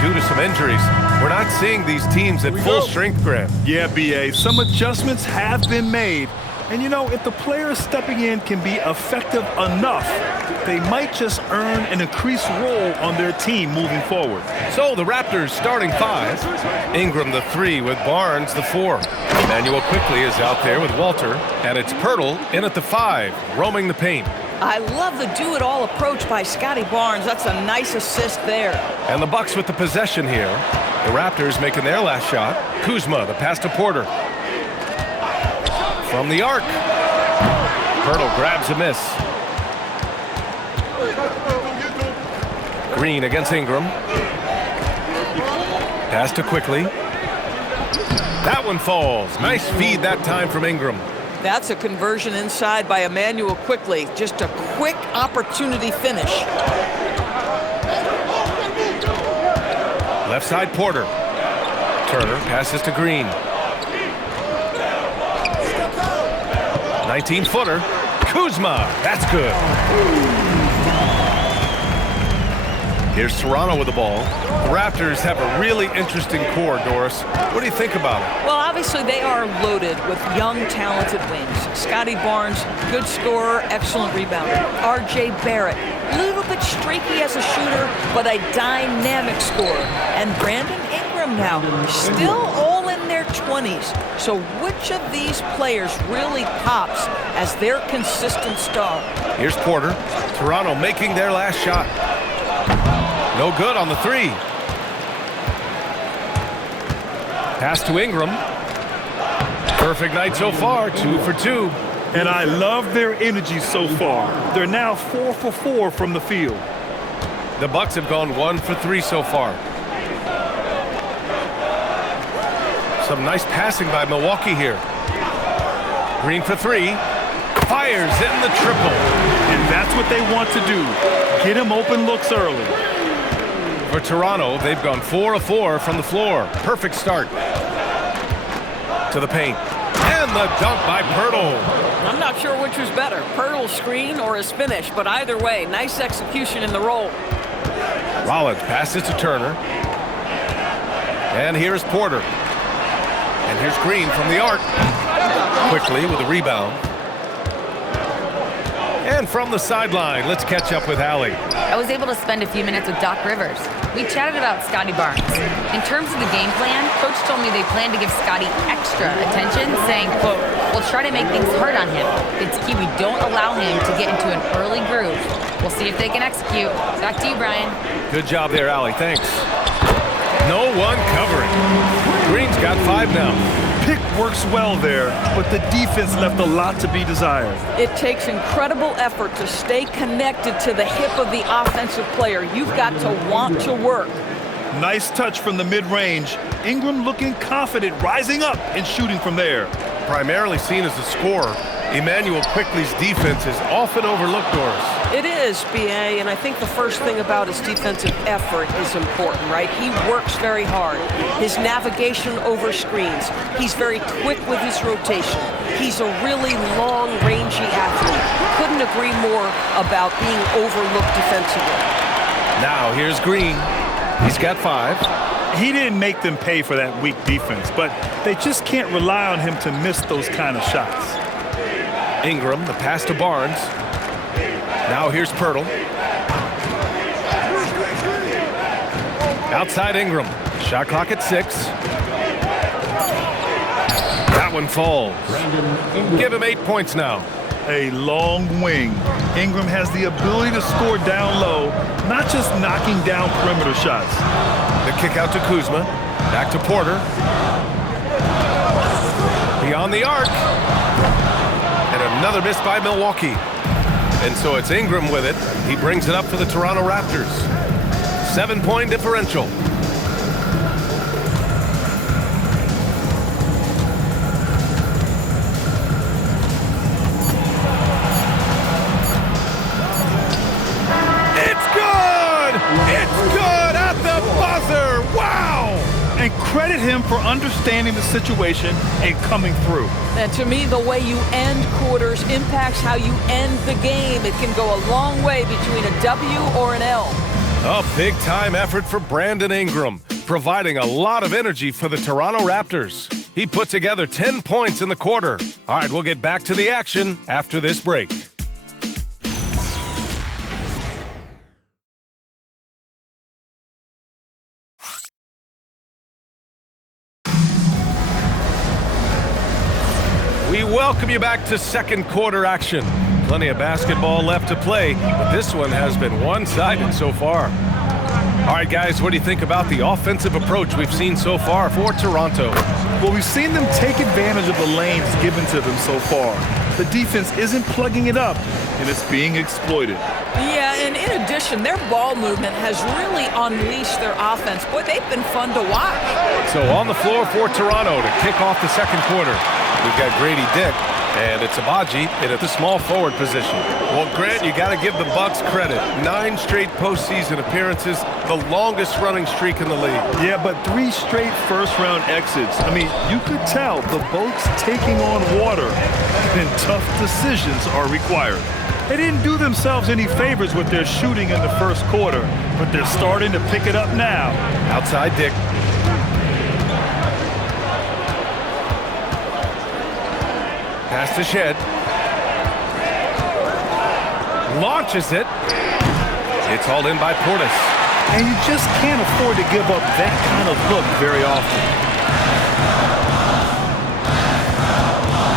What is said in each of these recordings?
due to some injuries. We're not seeing these teams at full strength, Grant. Yeah, B.A., some adjustments have been made. And, you know, if the players stepping in can be effective enough, they might just earn an increased role on their team moving forward. So the Raptors starting 5. Ingram the 3 with Barnes the 4. Emmanuel Quickley is out there with Walter. And it's Poeltl in at the 5, roaming the paint. I love the do-it-all approach by Scotty Barnes. That's a nice assist there. And the Bucks with the possession here. The Raptors making their last shot. Kuzma, the pass to Porter. From the arc. Poeltl grabs a miss. Green against Ingram. Pass to Quickley. That one falls. Nice feed that time from Ingram. That's a conversion inside by Emmanuel Quickley. Just a quick opportunity finish. Left side Porter. Turner passes to Green. 19-footer. Kuzma. That's good. Here's Toronto with the ball. The Raptors have a really interesting core, Doris. What do you think about it? Well, obviously they are loaded with young, talented wings. Scotty Barnes, good scorer, excellent rebounder. R.J. Barrett, a little bit streaky as a shooter, but a dynamic scorer. And Brandon Ingram now, still all in their 20s. So which of these players really pops as their consistent star? Here's Porter. Toronto making their last shot. No good on the 3. Pass to Ingram. Perfect night so far, 2 for 2. And I love their energy so far. They're now 4 for 4 from the field. The Bucks have gone 1 for 3 so far. Some nice passing by Milwaukee here. Green for 3. Fires in the triple. And that's what they want to do. Get him open looks early. For Toronto, they've gone 4 of 4 from the floor. Perfect start. To the paint. And the dunk by Poeltl. I'm not sure which was better, Poeltl's screen or his finish, but either way, nice execution in the roll. Rollins passes to Turner. And here's Porter. And here's Green from the arc. Quickly with a rebound. And from the sideline, let's catch up with Allie. I was able to spend a few minutes with Doc Rivers. We chatted about Scotty Barnes. In terms of the game plan, Coach told me they plan to give Scotty extra attention, saying, quote, "We'll try to make things hard on him. It's key we don't allow him to get into an early groove. We'll see if they can execute." Back to you, Brian. Good job there, Allie. Thanks. No one covering. Green's got 5 now. Pick works well there, but the defense left a lot to be desired. It takes incredible effort to stay connected to the hip of the offensive player. You've got to want to work. Nice touch from the mid-range. Ingram looking confident, rising up and shooting from there. Primarily seen as a scorer, Emmanuel Quickley's defense is often overlooked, Doris. It is, B.A., and I think the first thing about his defensive effort is important, right? He works very hard. His navigation over screens. He's very quick with his rotation. He's a really long, rangy athlete. Couldn't agree more about being overlooked defensively. Now here's Green. He's got 5. He didn't make them pay for that weak defense, but they just can't rely on him to miss those kind of shots. Ingram, the pass to Barnes. Now here's Poeltl. Outside Ingram. Shot clock at 6. That one falls. Give him 8 points now. A long wing. Ingram has the ability to score down low, not just knocking down perimeter shots. The kick out to Kuzma. Back to Porter. Beyond the arc. And another miss by Milwaukee. And so it's Ingram with it. He brings it up for the Toronto Raptors. 7-point differential. It's good! It's good at the buzzer! Wow! And credit him for understanding the situation and coming through. And to me, the way you end quarters impacts how you end the game. It can go a long way between a W or an L. A big-time effort for Brandon Ingram, providing a lot of energy for the Toronto Raptors. He put together 10 points in the quarter. All right, we'll get back to the action after this break. We welcome you back to second quarter action. Plenty of basketball left to play, but this one has been one-sided so far. All right, guys, what do you think about the offensive approach we've seen so far for Toronto? Well, we've seen them take advantage of the lanes given to them so far. The defense isn't plugging it up, and it's being exploited. Yeah, and in addition, their ball movement has really unleashed their offense. Boy, they've been fun to watch. So on the floor for Toronto to kick off the second quarter, we've got Grady Dick, and it's Agbaji in at the small forward position. Well, Grant, you got to give the Bucks credit. 9 straight postseason appearances, the longest running streak in the league. Yeah, but 3 straight first-round exits. I mean, you could tell the boat's taking on water, and tough decisions are required. They didn't do themselves any favors with their shooting in the first quarter, but they're starting to pick it up now. Outside Dick. Pass to Shed. Launches it. It's hauled in by Portis. And you just can't afford to give up that kind of look very often.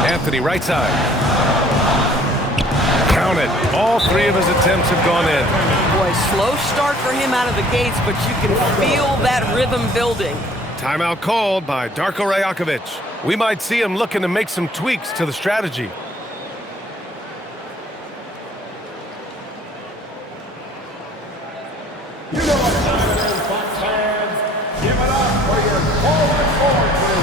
Anthony, right side. Count it. All 3 of his attempts have gone in. Boy, slow start for him out of the gates, but you can feel that rhythm building. Timeout called by Darko Rajakovic. We might see him looking to make some tweaks to the strategy. You know what time it is, Bucks fans. Give it up for your forward crew.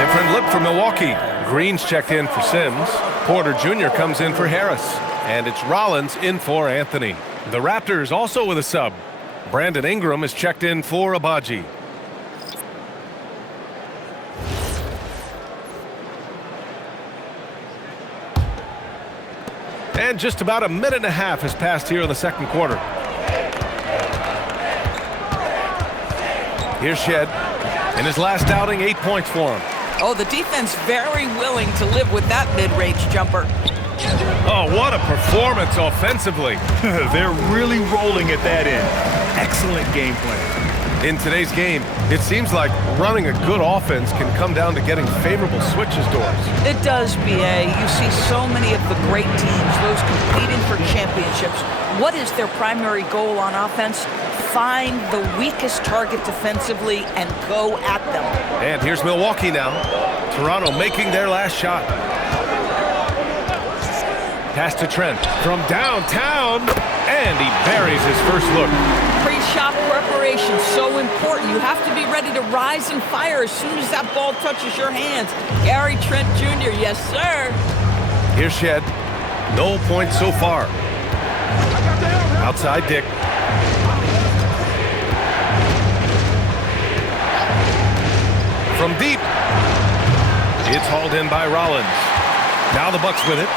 Different look for Milwaukee. Green's checked in for Sims. Porter Jr. comes in for Harris. And it's Rollins in for Anthony. The Raptors also with a sub. Brandon Ingram is checked in for Agbaji. And just about a minute and a half has passed here in the second quarter. Here's Shed. In his last outing, 8 points for him. Oh, the defense very willing to live with that mid-range jumper. Oh, what a performance offensively. They're really rolling at that end. Excellent game plan. In today's game, it seems like running a good offense can come down to getting favorable switches doors. It does, B.A. You see so many of the great teams, those competing for championships. What is their primary goal on offense? Find the weakest target defensively and go at them. And here's Milwaukee now. Toronto making their last shot. Pass to Trent from downtown, and he buries his first look. Pre-shot preparation, so important. You have to be ready to rise and fire as soon as that ball touches your hands. Gary Trent Jr., yes, sir. Here's Shed. No points so far. Outside Dick. From deep. It's hauled in by Rollins. Now the Bucks with it.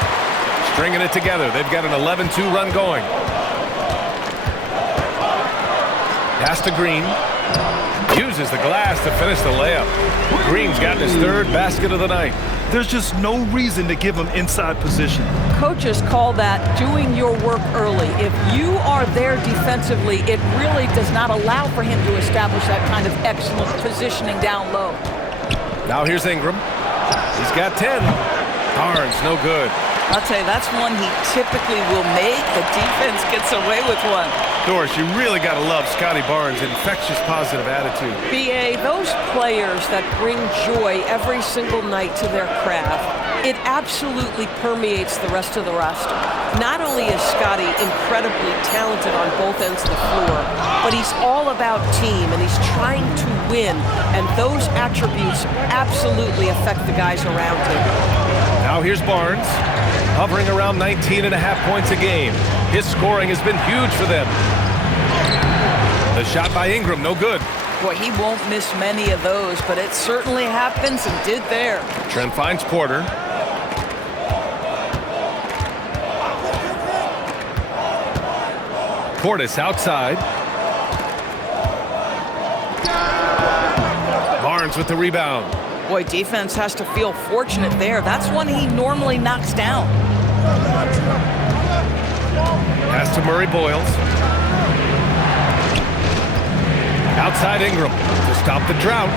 Stringing it together. They've got an 11-2 run going. Pass to Green. Uses the glass to finish the layup. Green's gotten his 3rd basket of the night. There's just no reason to give him inside position. Coaches call that doing your work early. If you are there defensively, it really does not allow for him to establish that kind of excellent positioning down low. Now here's Ingram. He's got 10. Barnes, no good. I'll tell you, that's one he typically will make. The defense gets away with one. Doris, you really got to love Scotty Barnes' infectious positive attitude. B.A., those players that bring joy every single night to their craft, it absolutely permeates the rest of the roster. Not only is Scotty incredibly talented on both ends of the floor, but he's all about team, and he's trying to win, and those attributes absolutely affect the guys around him. Now here's Barnes, hovering around 19.5 points a game. His scoring has been huge for them. The shot by Ingram, no good. Boy, he won't miss many of those, but it certainly happens and did there. Trent finds Porter. Portis outside. Barnes with the rebound. Boy, defense has to feel fortunate there. That's one he normally knocks down. Pass to Murray Boyles. Outside Ingram to stop the drought.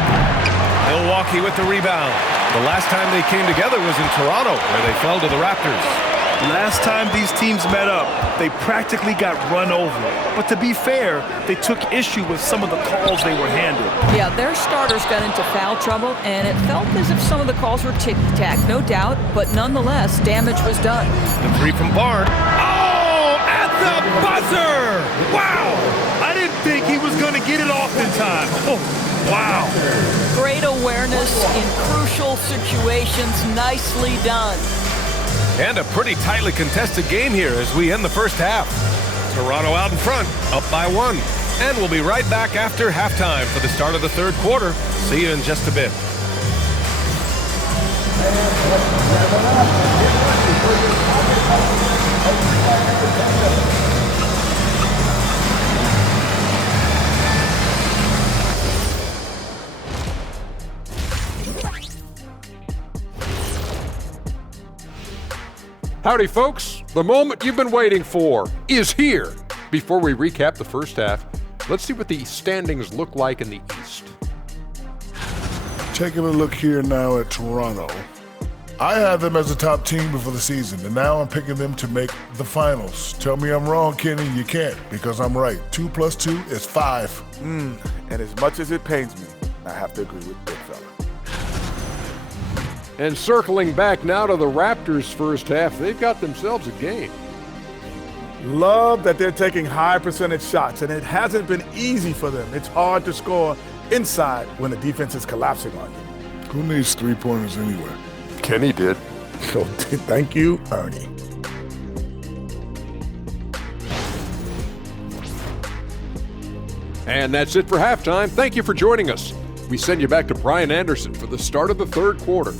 Milwaukee with the rebound. The last time they came together was in Toronto, where they fell to the Raptors. Last time these teams met up, they practically got run over. But to be fair, they took issue with some of the calls they were handed. Yeah, their starters got into foul trouble, and it felt as if some of the calls were tick-tack, no doubt, but nonetheless, damage was done. The three from Barnes. Oh, at the buzzer! Wow! I didn't think he was going to get it off in time. Oh, wow. Great awareness in crucial situations, nicely done. And a pretty tightly contested game here as we end the first half. Toronto out in front, up by 1. And we'll be right back after halftime for the start of the third quarter. See you in just a bit. Howdy, folks. The moment you've been waiting for is here. Before we recap the first half, let's see what the standings look like in the East. Taking a look here now at Toronto. I had them as a top team before the season, and now I'm picking them to make the finals. Tell me I'm wrong, Kenny. You can't, because I'm right. 2 + 2 is 5. And as much as it pains me, I have to agree with Big Fella. And circling back now to the Raptors' first half, they've got themselves a game. Love that they're taking high percentage shots, and it hasn't been easy for them. It's hard to score inside when the defense is collapsing on you. Who needs 3-pointers anyway? Kenny did. So thank you, Ernie. And that's it for halftime. Thank you for joining us. We send you back to Brian Anderson for the start of the third quarter.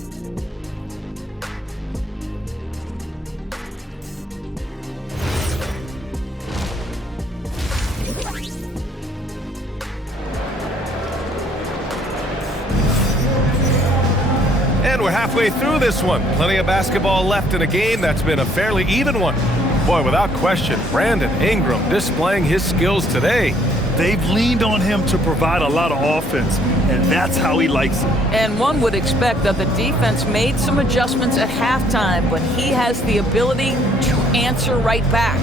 And we're halfway through this one. Plenty of basketball left in a game that's been a fairly even one. Boy, without question, Brandon Ingram displaying his skills today. They've leaned on him to provide a lot of offense, and that's how he likes it. And one would expect that the defense made some adjustments at halftime, but he has the ability to answer right back.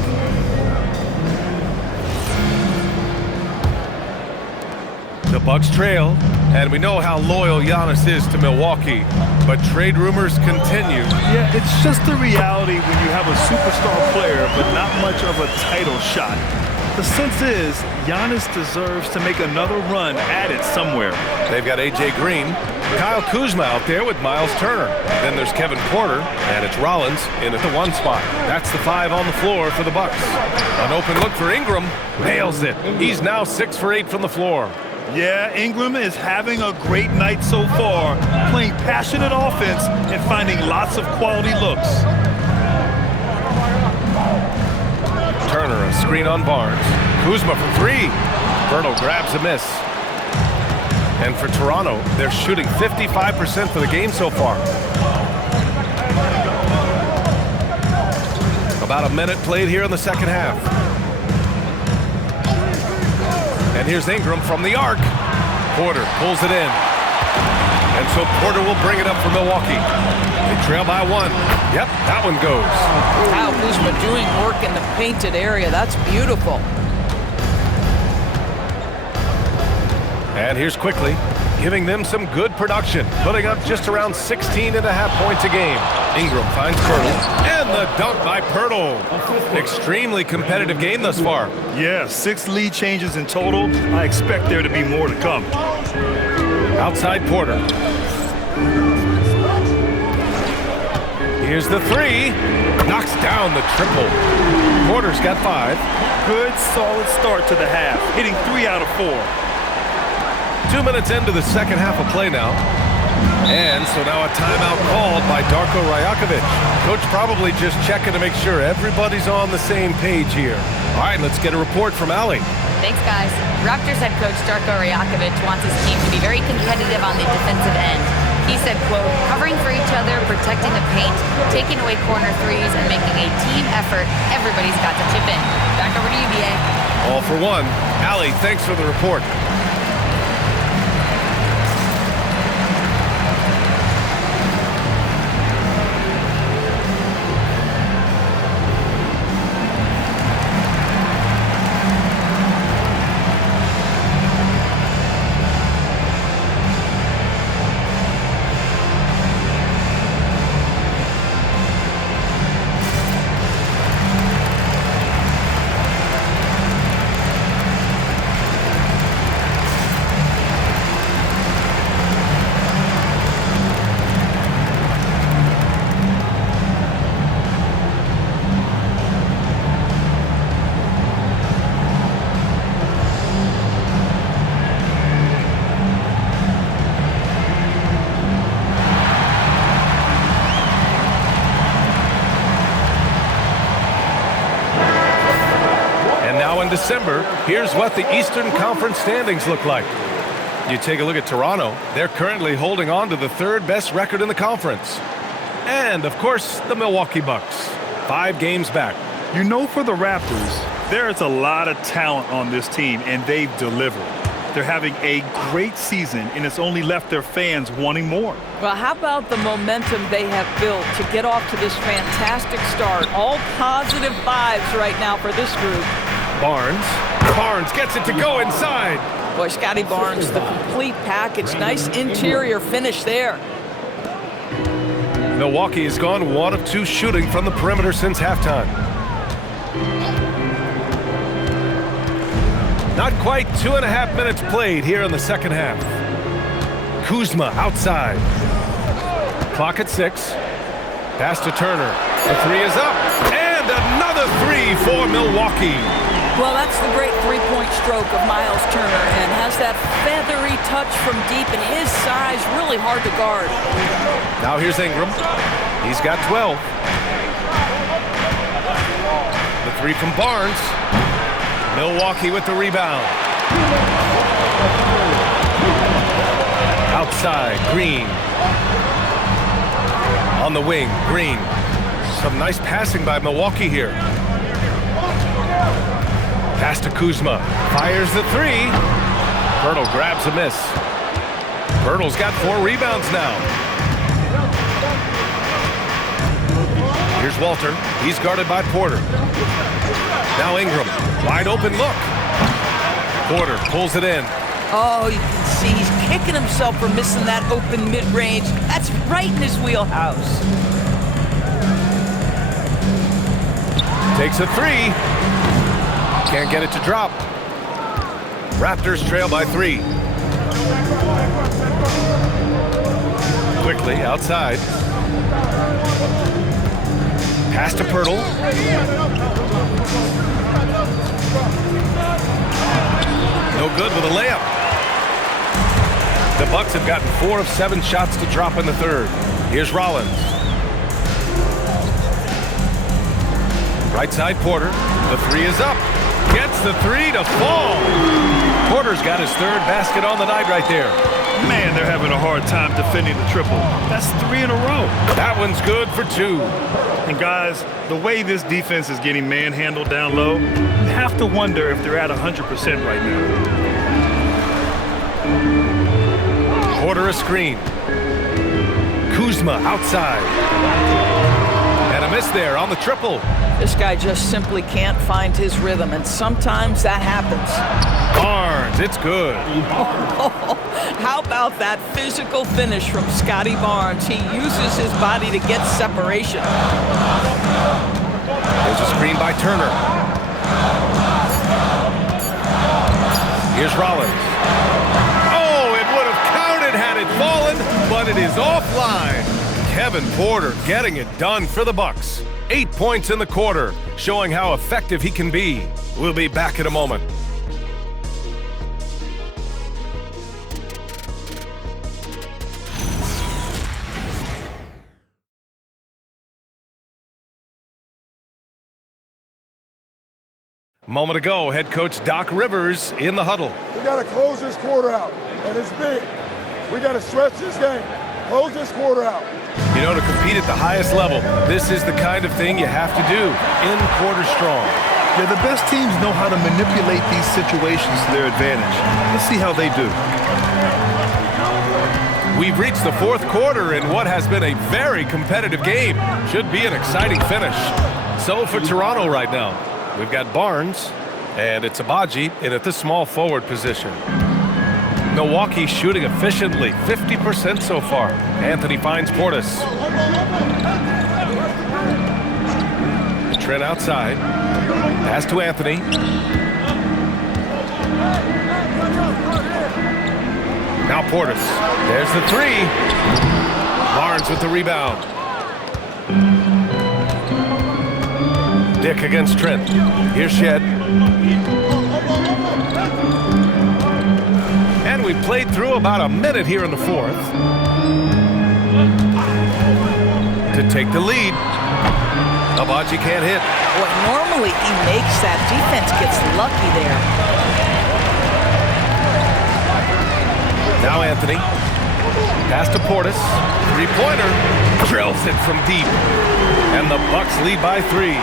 The Bucks trail, and we know how loyal Giannis is to Milwaukee, but trade rumors continue. Yeah, it's just the reality when you have a superstar player, but not much of a title shot. The sense is Giannis deserves to make another run at it somewhere. They've got A.J. Green, Kyle Kuzma out there with Miles Turner. Then there's Kevin Porter, and it's Rollins in at the 1 spot. That's the 5 on the floor for the Bucks. An open look for Ingram, nails it. He's now 6 for 8 from the floor. Yeah, Ingram is having a great night so far, playing passionate offense and finding lots of quality looks. Turner, a screen on Barnes. Kuzma for 3. Berto grabs a miss. And for Toronto, they're shooting 55% for the game so far. About a minute played here in the second half. And here's Ingram from the arc. Porter pulls it in. And so Porter will bring it up for Milwaukee. They trail by 1. Yep, that one goes. Kyle Kuzma doing work in the painted area. That's beautiful. And here's Quickly, giving them some good production, putting up just around 16.5 points a game. Ingram finds Pirtle, and the dunk by Pirtle. Extremely competitive game thus far. Yeah, 6 lead changes in total. I expect there to be more to come. Outside Porter. Here's the 3. Knocks down the triple. Porter's got 5. Good, solid start to the half, hitting 3 out of 4. 2 minutes into the second half of play now. And so now a timeout called by Darko Rajakovic. Coach probably just checking to make sure everybody's on the same page here. All right, let's get a report from Allie. Thanks, guys. Raptors head coach Darko Rajakovic wants his team to be very competitive on the defensive end. He said, quote, covering for each other, protecting the paint, taking away corner threes, and making a team effort. Everybody's got to chip in. Back over to you, BA. All for one. Allie, thanks for the report. December, here's what the Eastern Conference standings look like. You take a look at Toronto. They're currently holding on to the 3rd best record in the conference. And, of course, the Milwaukee Bucks. 5 games back. You know, for the Raptors, there is a lot of talent on this team, and they've delivered. They're having a great season, and it's only left their fans wanting more. Well, how about the momentum they have built to get off to this fantastic start? All positive vibes right now for this group. Barnes gets it to go inside. Boy, Scotty Barnes, the complete package. Nice interior finish there. Milwaukee has gone 1 of 2 shooting from the perimeter since halftime. Not quite 2.5 minutes played here in the second half. Kuzma outside. Clock at 6. Pass to Turner. The 3 is up. And another 3 for Milwaukee. Well, that's the great three-point stroke of Miles Turner, and has that feathery touch from deep, and his size really hard to guard. Now here's Ingram. He's got 12. The 3 from Barnes. Milwaukee with the rebound. Outside, Green. On the wing, Green. Some nice passing by Milwaukee here. Pass to Kuzma. Fires the 3. Pirtle grabs a miss. Pirtle's got 4 rebounds now. Here's Walter. He's guarded by Porter. Now Ingram. Wide open look. Porter pulls it in. Oh, you can see he's kicking himself for missing that open mid-range. That's right in his wheelhouse. Takes a 3. Can't get it to drop. Raptors trail by 3. Quickly outside. Pass to Pirtle. No good with a layup. The Bucks have gotten 4 of 7 shots to drop in the 3rd. Here's Rollins. Right side Porter. The 3 is up. Gets the 3 to fall. Porter's got his 3rd basket on the night right there. Man, they're having a hard time defending the triple. That's 3 in a row. That one's good for 2. And guys, the way this defense is getting manhandled down low, you have to wonder if they're at 100% right now. Porter a screen. Kuzma outside. And a miss there on the triple. This guy just simply can't find his rhythm, and sometimes that happens. Barnes, it's good. How about that physical finish from Scotty Barnes? He uses his body to get separation. There's a screen by Turner. Here's Rollins. Oh, it would have counted had it fallen, but it is offline. Kevin Porter getting it done for the Bucks. 8 points in the quarter, showing how effective he can be. We'll be back in a moment. Moment ago, head coach Doc Rivers in the huddle. We got to close this quarter out, and it's big. We got to stretch this game. Close this quarter out. You know, to compete at the highest level, this is the kind of thing you have to do in quarter strong. Yeah, the best teams know how to manipulate these situations to their advantage. Let's see how they do. We've reached the fourth quarter in what has been a very competitive game. Should be an exciting finish. So for Toronto right now, we've got Barnes, and it's Agbaji in at the small forward position. Milwaukee shooting efficiently, 50% so far. Anthony finds Portis. Trent outside. Pass to Anthony. Now Portis. There's the 3. Barnes with the rebound. Dick against Trent. Here's Shed. And we played through about a minute here in the fourth. To take the lead. Agbaji can't hit. Boy, normally he makes that. Defense gets lucky there. Now Anthony. Pass to Portis. 3-pointer. Drills it from deep. And the Bucks lead by 3.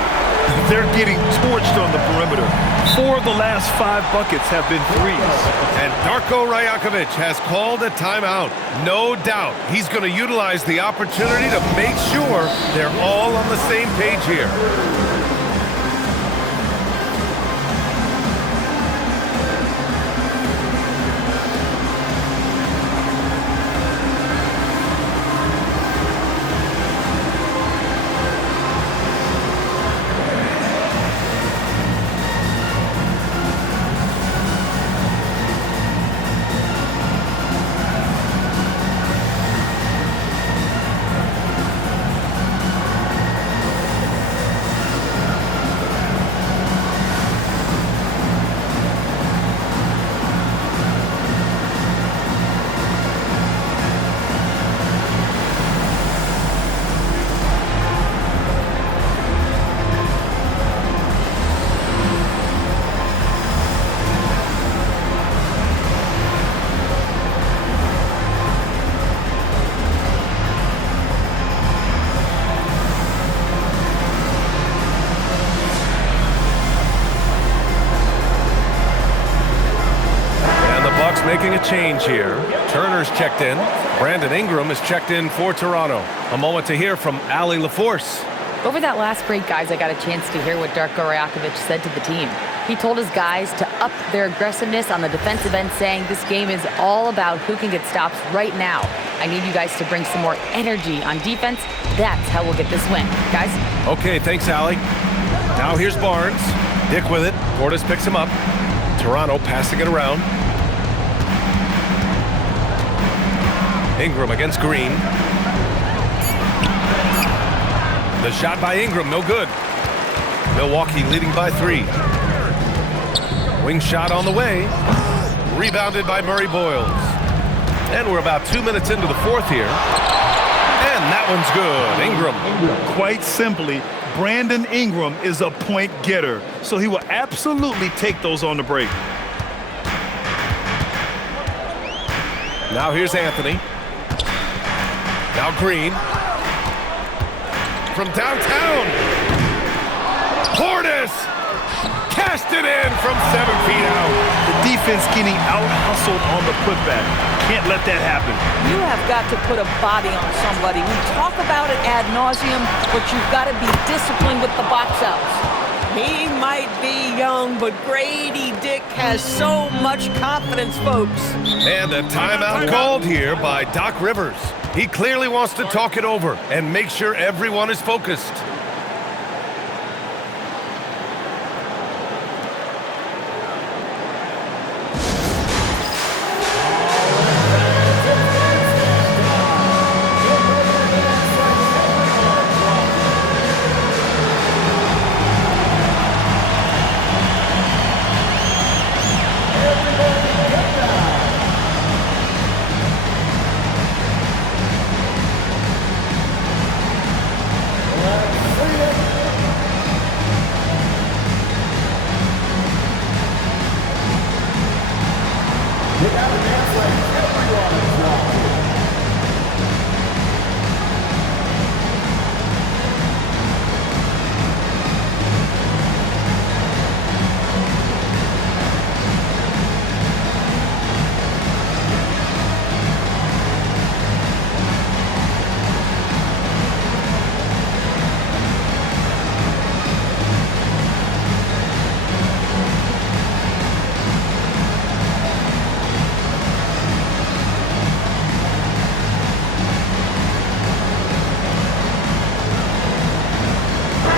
They're getting torched on the perimeter. 4 of the last 5 buckets have been threes. And Darko Rajakovic has called a timeout. No doubt he's going to utilize the opportunity to make sure they're all on the same page here. Making a change here. Turner's checked in. Brandon Ingram is checked in for Toronto. A moment to hear from Allie LaForce. Over that last break, guys, I got a chance to hear what Darko Rajakovic said to the team. He told his guys to up their aggressiveness on the defensive end, saying this game is all about who can get stops right now. I need you guys to bring some more energy on defense. That's how we'll get this win. Guys? Okay, thanks, Allie. Now here's Barnes. Dick with it. Portis picks him up. Toronto passing it around. Ingram against Green. The shot by Ingram, no good. Milwaukee leading by 3. Wing shot on the way. Rebounded by Murray Boyles. And we're about 2 minutes into the fourth here. And that one's good. Ingram. Quite simply, Brandon Ingram is a point getter, so he will absolutely take those on the break. Now here's Anthony. Now Green. From downtown. Portis cashed it in from 7 feet out. The defense getting out-hustled on the putback. Can't let that happen. You have got to put a body on somebody. We talk about it ad nauseum, but you've got to be disciplined with the box outs. He might be young, but Grady Dick has so much confidence, folks. And a timeout called here by Doc Rivers. He clearly wants to talk it over and make sure everyone is focused.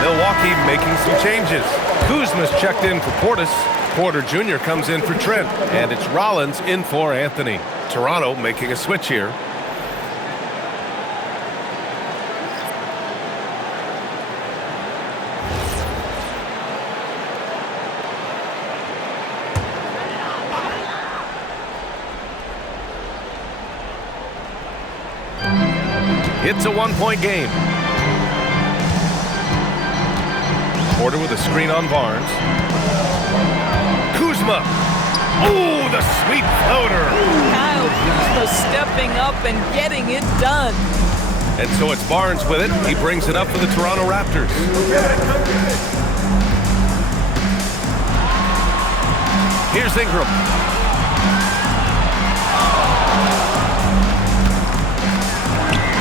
Milwaukee making some changes. Kuzma's checked in for Portis. Porter Jr. comes in for Trent. And it's Rollins in for Anthony. Toronto making a switch here. It's a one-point game. Porter with a screen on Barnes. Kuzma. Ooh, the sweet floater. Kyle Kuzma stepping up and getting it done. And so it's Barnes with it. He brings it up for the Toronto Raptors. Here's Ingram.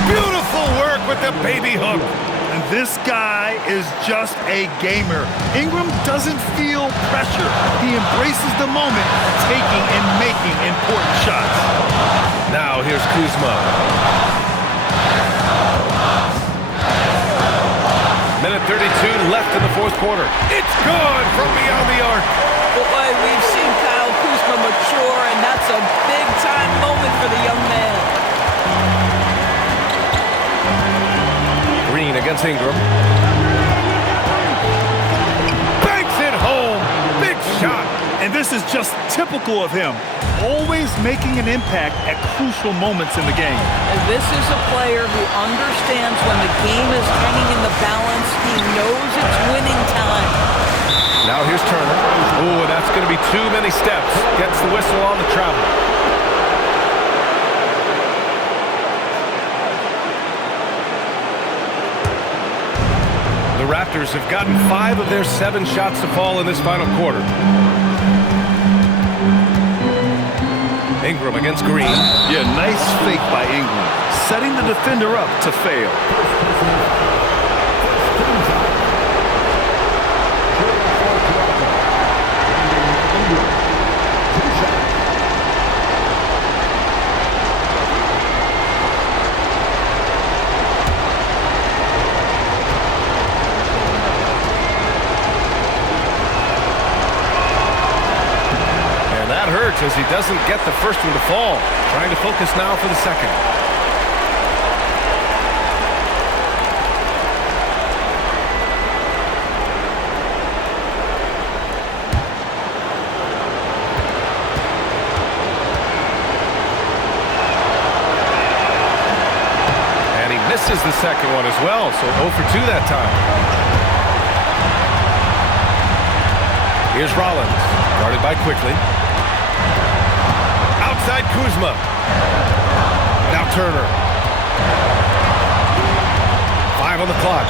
Beautiful work with the baby hook. And this guy is just a gamer. Ingram doesn't feel pressure. He embraces the moment, taking and making important shots. Now here's Kuzma. Minute 32 left in the fourth quarter. It's gone from beyond the arc. Boy, we've seen Kyle Kuzma mature, and that's a big-time moment for the young man. Green against Ingram. Banks it home. Big shot. And this is just typical of him. Always making an impact at crucial moments in the game. And this is a player who understands when the game is hanging in the balance. He knows it's winning time. Now here's Turner. Ooh, that's going to be too many steps. Gets the whistle on the travel. The Raptors have gotten 5 of their 7 shots to fall in this final quarter. Ingram against Green. Yeah, nice fake by Ingram. Setting the defender up to fail. As he doesn't get the first one to fall. Trying to focus now for the second. And he misses the second one as well, so 0 for 2 that time. Here's Rollins, guarded by Quickly. Outside Kuzma. Now Turner. 5 on the clock.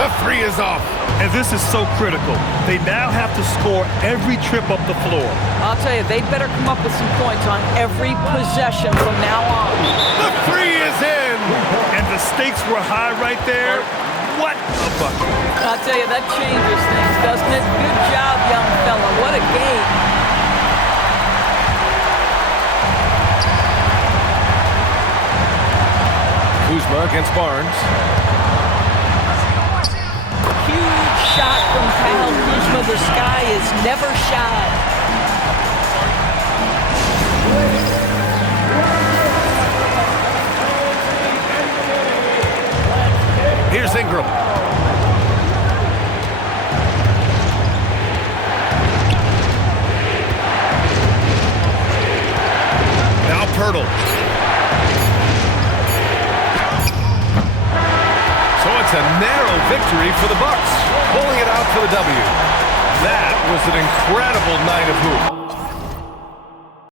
The three is off. And this is so critical. They now have to score every trip up the floor. I'll tell you, they better come up with some points on every possession from now on. The three is in. And the stakes were high right there. What a bucket. I'll tell you, that changes things, doesn't it? Good job, young fella. What a game. Kuzma against Barnes. Huge shot from Kyle Kuzma. The sky is never shy. Here's Ingram. Now Pirtle. So it's a narrow victory for the Bucks, pulling it out for the W. That was an incredible night of hoop.